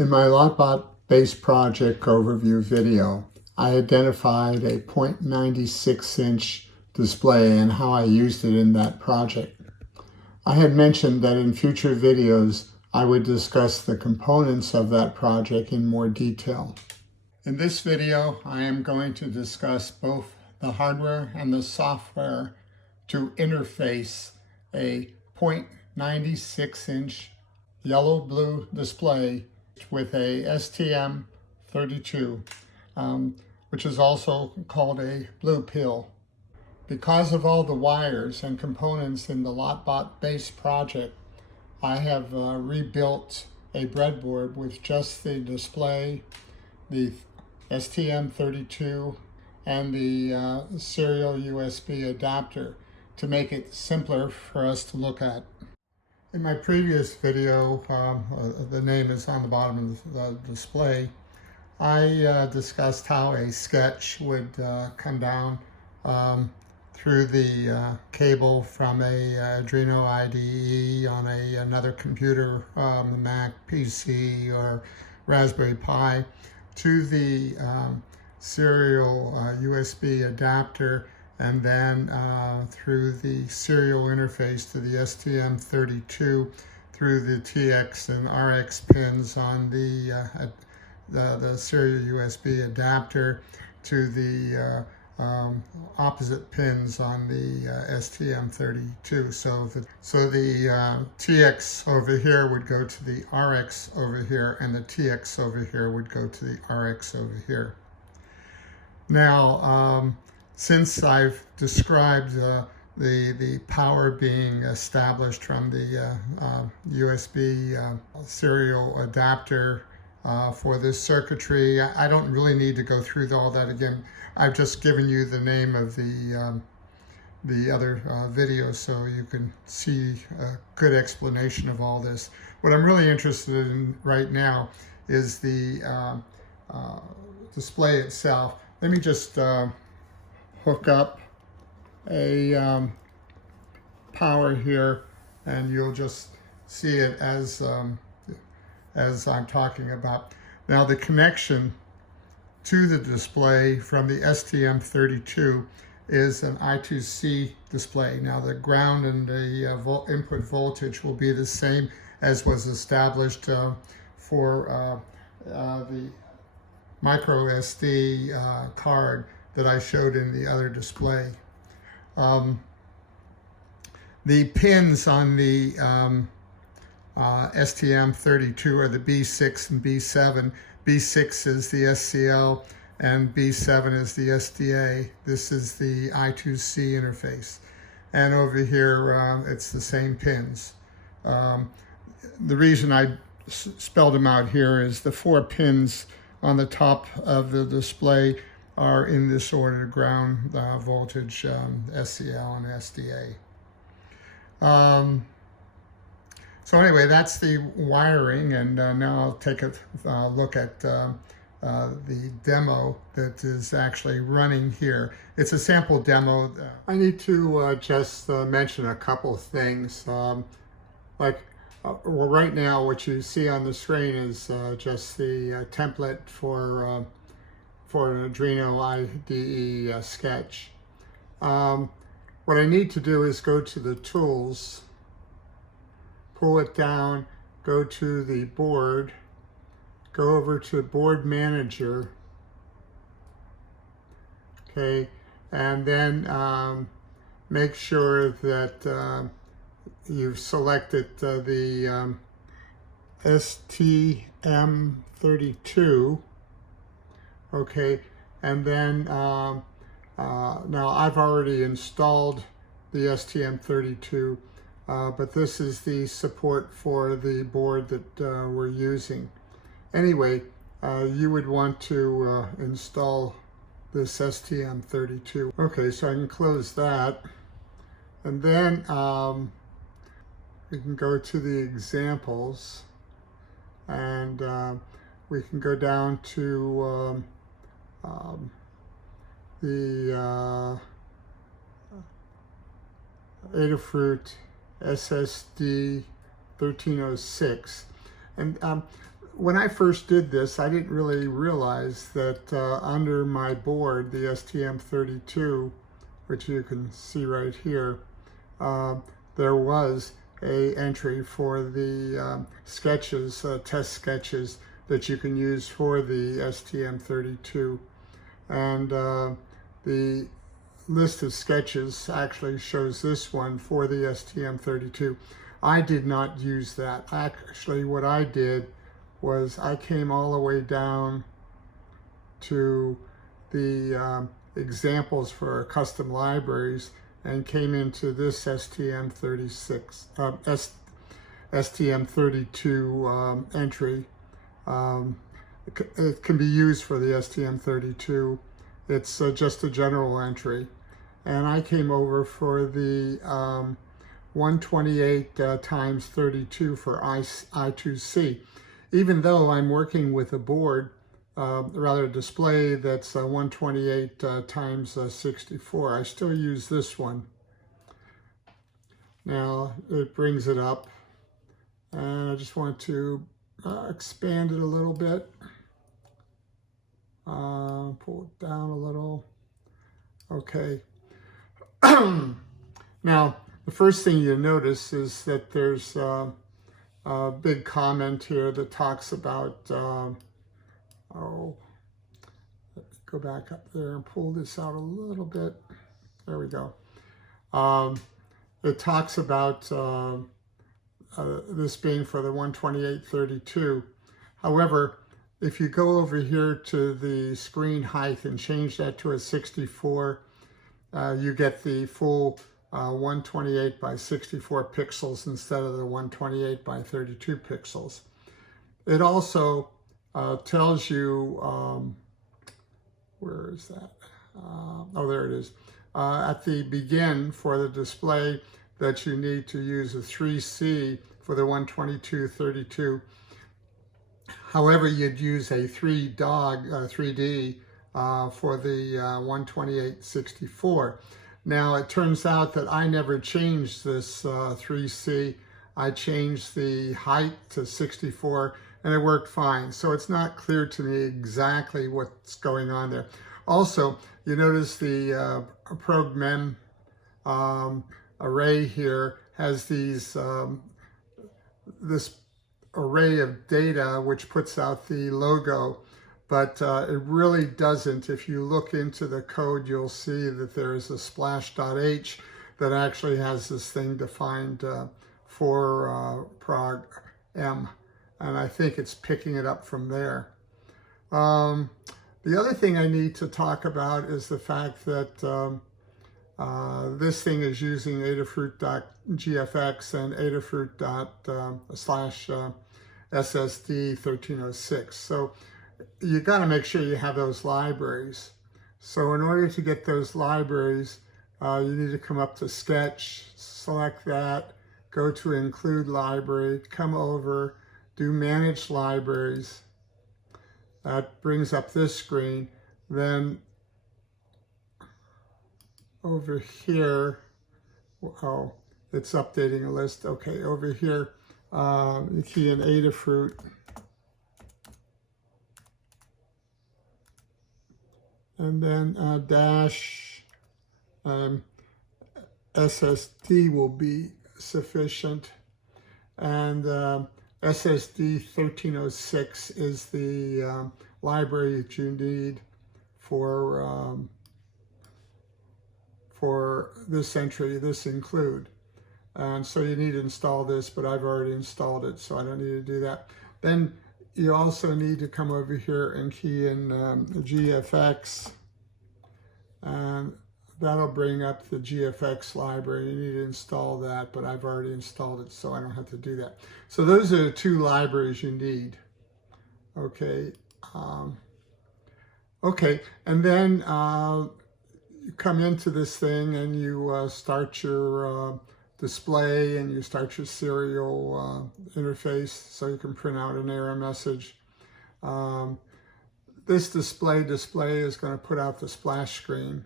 In my LotBot Base Project Overview video, I identified a 0.96-inch display and how I used it in that project. I had mentioned that in future videos I would discuss the components of that project in more detail. In this video, I am going to discuss both the hardware and the software to interface a 0.96-inch yellow-blue display with a STM32, which is also called a blue pill. Because of all the wires and components in the LotBot Base project, I have rebuilt a breadboard with just the display, the STM32, and the serial USB adapter to make it simpler for us to look at. In my previous video, the name is on the bottom of the display, I discussed how a sketch would come down through the cable from a Arduino IDE on another computer, Mac, PC, or Raspberry Pi, to the serial USB adapter, and then through the serial interface to the STM32 through the TX and RX pins on the serial USB adapter to the opposite pins on the STM32. So the TX over here would go to the RX over here, and the TX over here would go to the RX over here. Now, since I've described the power being established from the USB serial adapter for this circuitry, I don't really need to go through all that again. I've just given you the name of the other video so you can see a good explanation of all this. What I'm really interested in right now is the display itself. Let me just hook up a power here, and you'll just see it as I'm talking about. Now, the connection to the display from the STM32 is an I2C display. Now, the ground and the input voltage will be the same as was established for the micro SD card that I showed in the other display. The pins on the STM32 are the B6 and B7. B6 is the SCL and B7 is the SDA. This is the I2C interface. And over here, it's the same pins. The reason I spelled them out here is the 4 pins on the top of the display are in this order: ground, voltage, SCL, and SDA. So anyway, that's the wiring, and now I'll take a look at the demo that is actually running here. It's a sample demo. I need to just mention a couple of things. Well, right now what you see on the screen is just the template for an Arduino IDE sketch. What I need to do is go to the tools, pull it down, go to the board, go over to board manager, okay, and then make sure that you've selected the STM32, okay, and then now I've already installed the STM32, but this is the support for the board that we're using. Anyway, you would want to install this STM32. Okay, so I can close that, and then we can go to the examples, and we can go down to the Adafruit SSD 1306. And when I first did this, I didn't really realize that under my board, the STM32, which you can see right here, there was a entry for the sketches, test sketches that you can use for the STM32. And the list of sketches actually shows this one for the STM32. I did not use that. Actually, what I did was I came all the way down to the examples for custom libraries and came into this STM32 entry. It can be used for the STM32. It's just a general entry. And I came over for the 128 times 32 for I2C. Even though I'm working with a board, rather a display that's 128 times 64, I still use this one. Now it brings it up, and I just want to expand it a little bit. Pull it down a little. Okay. Now, the first thing you notice is that there's a big comment here that talks about, let me go back up there and pull this out a little bit. There we go. It talks about this being for the 12832. However, if you go over here to the screen height and change that to a 64, you get the full 128 by 64 pixels instead of the 128 by 32 pixels. It also tells you, where is that? Oh, there it is. At the begin for the display that you need to use a 3C for the 12232. However, you'd use a 3D for the 12864. Now, it turns out that I never changed this 3C. I changed the height to 64, and it worked fine. So it's not clear to me exactly what's going on there. Also, you notice the prog.mem array here has these this array of data which puts out the logo, but it really doesn't. If you look into the code, you'll see that there is a splash.h that actually has this thing defined for prog.m, and I think it's picking it up from there. The other thing I need to talk about is the fact that this thing is using Adafruit.gfx and Adafruit./SSD1306. So you got to make sure you have those libraries. So in order to get those libraries, you need to come up to Sketch, select that, go to Include Library, come over, do Manage Libraries. That brings up this screen. Then over here, oh, it's updating a list. Okay, over here, you key in Adafruit. And then dash SSD will be sufficient. And SSD 1306 is the library that you need for this entry, this include. And so you need to install this, but I've already installed it, so I don't need to do that. Then you also need to come over here and key in the GFX, and that'll bring up the GFX library. You need to install that, but I've already installed it, so I don't have to do that. So those are the two libraries you need. Okay. Okay, and then you come into this thing and you start your display and you start your serial interface so you can print out an error message. This display is going to put out the splash screen.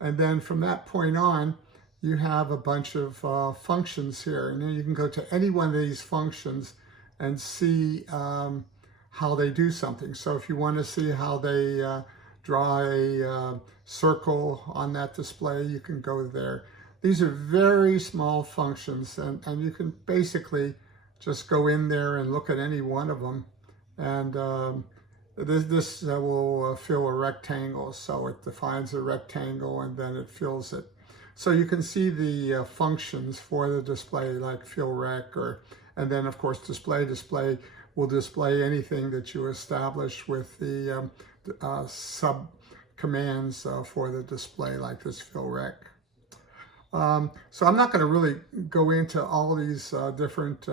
And then from that point on, you have a bunch of functions here. And then you can go to any one of these functions and see how they do something. So if you want to see how they draw a circle on that display, you can go there. These are very small functions, and you can basically just go in there and look at any one of them. And this will fill a rectangle, so it defines a rectangle and then it fills it. So you can see the functions for the display, like fill rec, and then of course display will display anything that you establish with the sub commands for the display, like this fill rec. So I'm not going to really go into all these different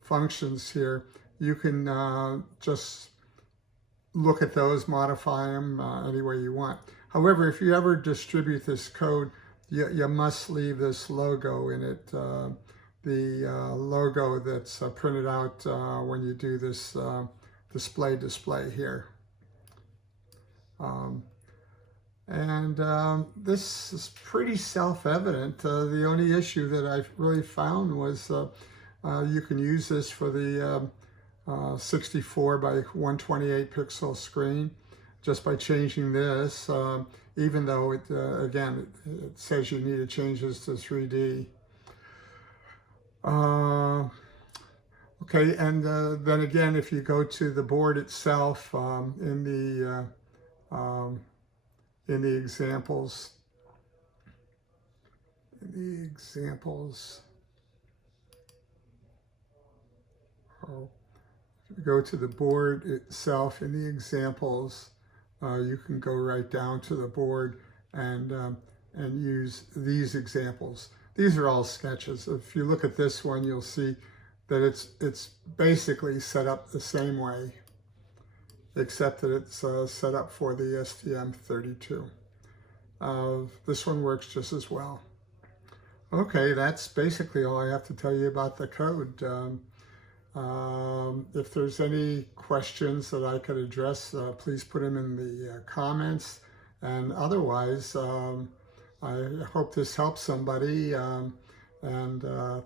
functions here. You can just look at those, modify them any way you want. However, if you ever distribute this code, you must leave this logo in it, the logo that's printed out when you do this display here. This is pretty self-evident. The only issue that I really found was you can use this for the 64 by 128 pixel screen just by changing this, even though it again it says you need to change this to 3D. Okay, and then again, if you go to the board itself in the examples, if you go to the board itself in the examples, you can go right down to the board and use these examples. These are all sketches. If you look at this one, you'll see that it's basically set up the same way, except that it's set up for the STM32. This one works just as well. Okay, that's basically all I have to tell you about the code. If there's any questions that I could address, please put them in the comments. And otherwise, I hope this helps somebody, and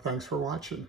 thanks for watching.